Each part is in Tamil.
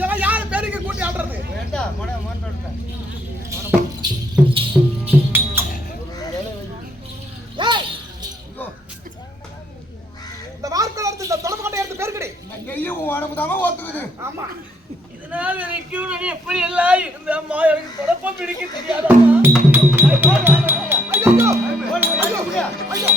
இவன் யாரு பெருக்கி கூட்டி ஆடுறது இந்த வார்த்தை எடுத்து இந்த தொடர்பு கொண்டை எடுத்து பெருக்கடி நெய்யும் உடம்பு தாங்க ஓத்துக்குது. ஆமா இதனால வரைக்கும் நான் எப்படி எல்லாம் இருந்தம்மா எனக்கு தொடப்பம் பிடிக்க தெரியாதம்மா. ஐயோ ஐயோ ஐயோ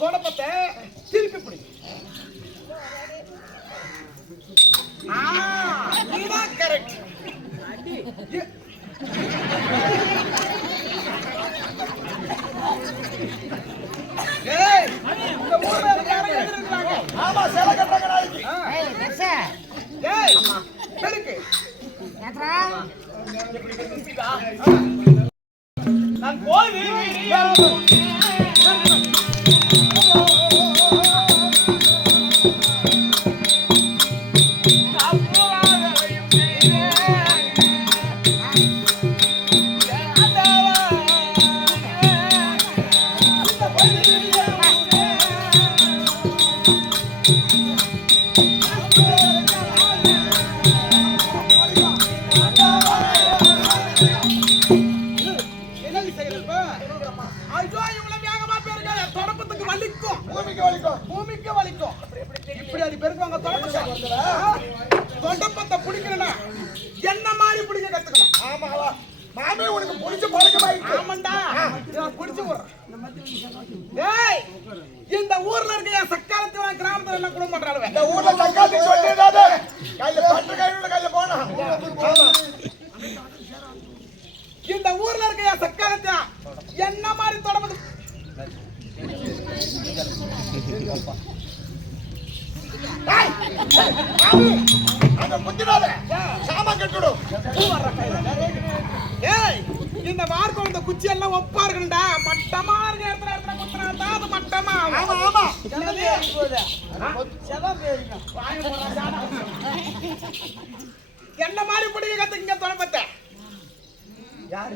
தொடப்பத்தை திருப்பி பிடி. கரெக்ட். ஆமா சேலை கட்டுறாங்க நாளைக்கு. நான் போய் தொண்டப்பத்தை பிடிக்கணும்னா என்ன மாதிரி பிடிக்க கத்துக்கணும். ஆமாவா மாமே உனக்கு பிடிச்ச பழக்கமாயிடுச்சு. ஆமாண்டா பிடிச்சு இந்த ஊர்ல இருக்க சக்காலத்து கிராமத்துல என்ன குடும்பம் பண்றாங்க. இந்த ஊர்ல சக்காலத்து சொல்லிடாத கையில பட்டு கையில போனா. இந்த ஊர்ல இருக்க சக்காலத்து என்ன மாதிரி தொடர்பு இந்த மார்க்கம் இந்த குச்சி எல்லாம் ஒப்பா இருக்குண்டா. மட்டமா இருக்க இடத்துல குத்துனா அது மட்டமா. ஆமா ஆமா என்ன மாதிரி பிடிக்க கத்துக்கிங்க தொடப்பத்தை. யாரு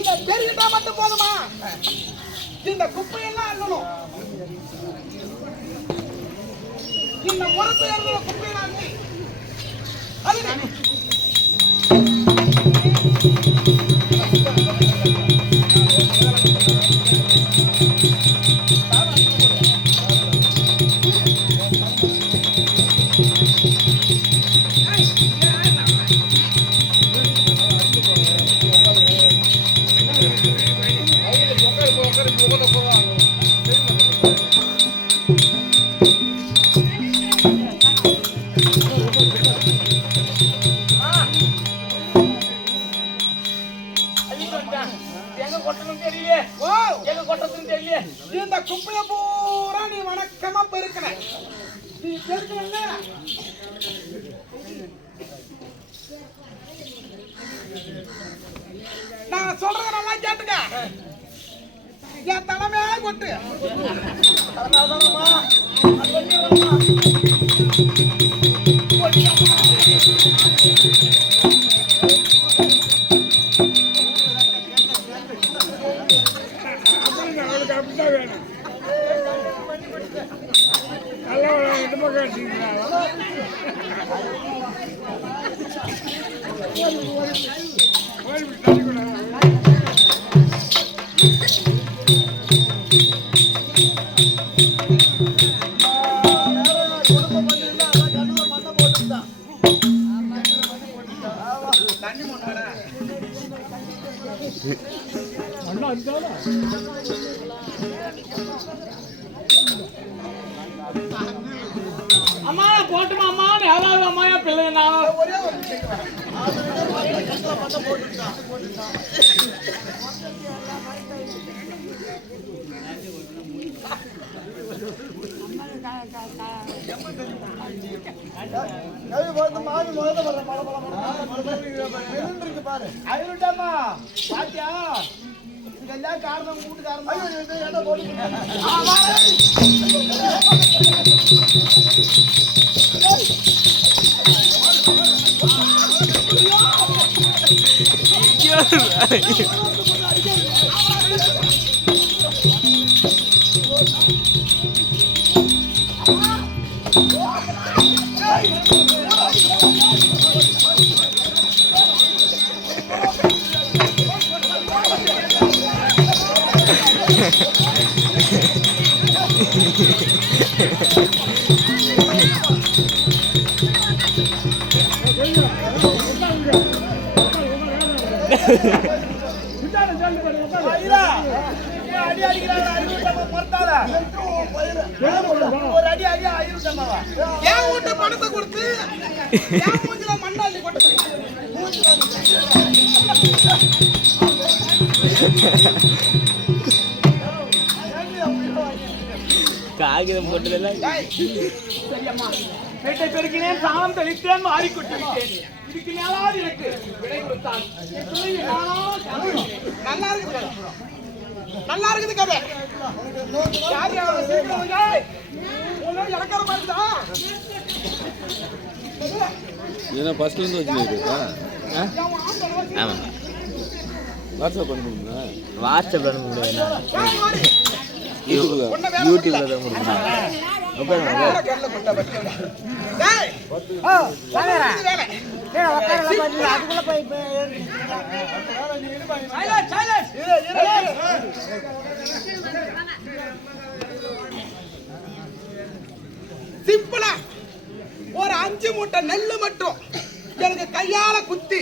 இத பெருகிட்டா மட்டும் போதுமா? இந்த குப்பையெல்லாம் அள்ளணும். இந்த முறத்து இருக்கிற குப்பையெல்லாம் அள்ளி அது ஓ எங்க கொட்டத்துன்னு தெரியல. இந்த குப்பைய பூரா நீ வணக்கமா பெருக்கன. நீ பெருக்கல. நான் சொல்றத நல்லா கேட்டுக்க. என் தலைமையா கொட்டு. தலைமையாதானம்மா. அது பண்ணிடுறேம்மா. அம்மா போட்டுமா அம்மா யாராவது அம்மாயா பிள்ளைனா ஒரே ஒரு பாரு ஐருட்டாமா பாத்தியா இதெல்லாம் காரணம் கூட்டுக்காரன் போட்டு அடி அடிக்கிறாங்க ஒரு அடி அடி ஆயிருந்தம்மாவா ஏன் வீட்டு பணத்தை கொடுத்து ஏன் மூஞ்சில மண்ணாளி கொண்டு காகிதம் போட்டதில்லை. சரியம்மா பேட்டை பெருக்கினேன் சாணம் தெளித்தேன் மாறி கொட்டி விட்டேன். இதுக்கு மேலாவது எனக்கு விடை கொடுத்தான். நல்லா இருக்குது நல்லா இருக்குது கதை. இறக்கிற மாதிரி தான் ஏன்னா ஃபர்ஸ்ட்ல இருந்து வச்சுருக்கா. ஆமாம் வாட்ஸ்அப் பண்ண முடியுமா? வாட்ஸ்அப் பண்ண முடியாது. யூடியூப்ல தான் முடியும். சிம்பிளா ஒரு 5 மூட்டை நெல்லு மட்டும் எனக்கு கையால குத்தி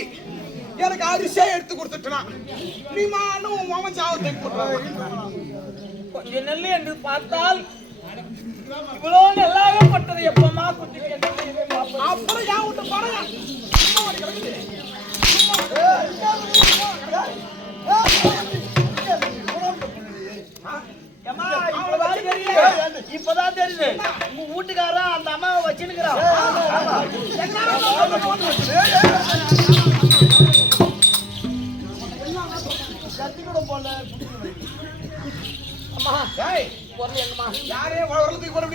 எனக்கு அரிசியா எடுத்து கொடுத்துட்டா நீ மானும் மாமன் சாவத்தை கொஞ்சம் நெல்லு என்று பார்த்தால் இவ்வளவு நல்லாவே பட்டது. எப்பமா குத்தி அப்புறம் யா விட்டு பாருங்க இப்பதான் தெரியுது உங்க வீட்டுக்காரன் அந்த அம்மாவை வச்சுன்னுக்கிறான். யாரே வரத்துக்கு போற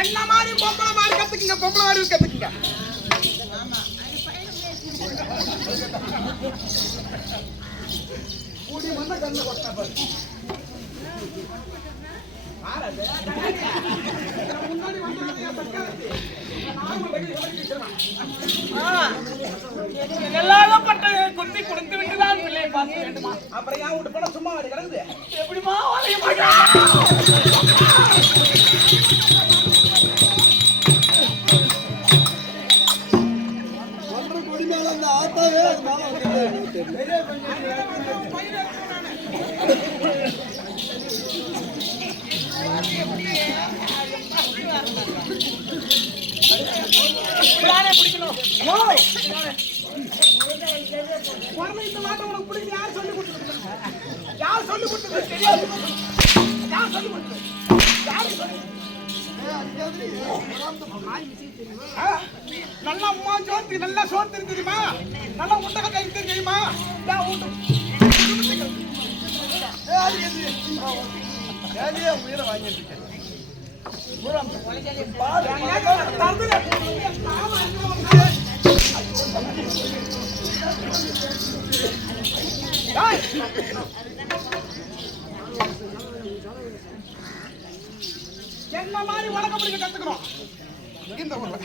என்ன மாதிரி பொம்பளை மாதிரி கத்துக்குங்க, பொம்பளை மாதிரி கத்துக்குங்க. கூடி மண்ண கண்ணு கொட்டா பாரு முன்னாடி எல்லாரும் பட்ட குத்தி கொடுத்து விட்டுதான் பிள்ளையை பார்க்க வேண்டுமா? அப்புறம் ஏன் விட்டு போன சும்மா கிடக்குது எப்படிமா வளைய ஒன்று கொடி மேல அந்த ஆத்தாவே நானே பிடிக்கணும். உடனே இந்த மாட்டை உனக்கு பிடிக்கல யார் சொல்லி கொடுத்தது? யார் சொல்லி கொடுத்தது? தெரியாது. யார் சொல்லி கொடுத்தது? யாரு சொல்லி? நல்லா அம்மா சோத்து நல்லா சோத்து தெரியுமா? நல்லா முட்டை கை தெரியுமா? உயிரை வாங்கிட்டு இருக்கேன். என்ன மாதிரி வழக்கம் பிடிக்க கத்துக்கணும். இந்த ஊர்ல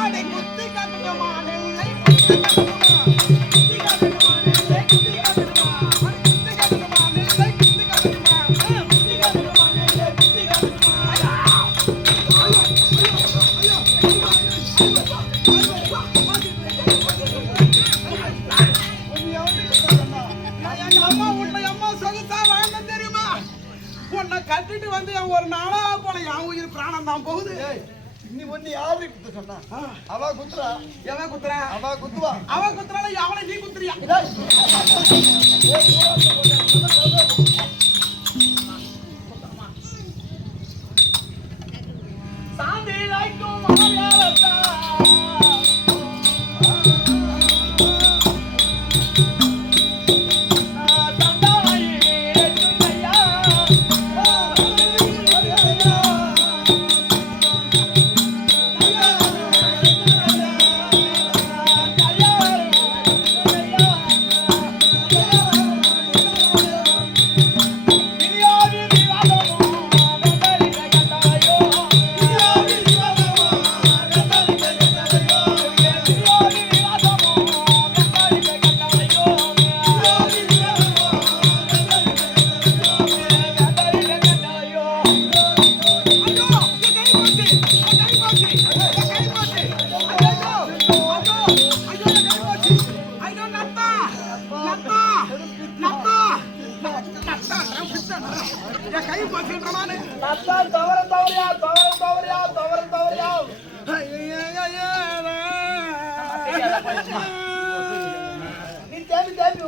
ஆடை குத்தி காட்டுமா கட்டிட்டு வந்து ஒரு நாளா போல என் உயிர் பிராணம் தான் போகுது. நீ ஒண்ணு யாரு குத்த சொன்னா? அவ குத்துறா. எவன் குத்துறா? அவ குத்துவா. அவன் குத்துறால அவளை நீ குத்துறியா? சாந்தி லைக்கும் மாயாவத்தா நீ தேடி தேடி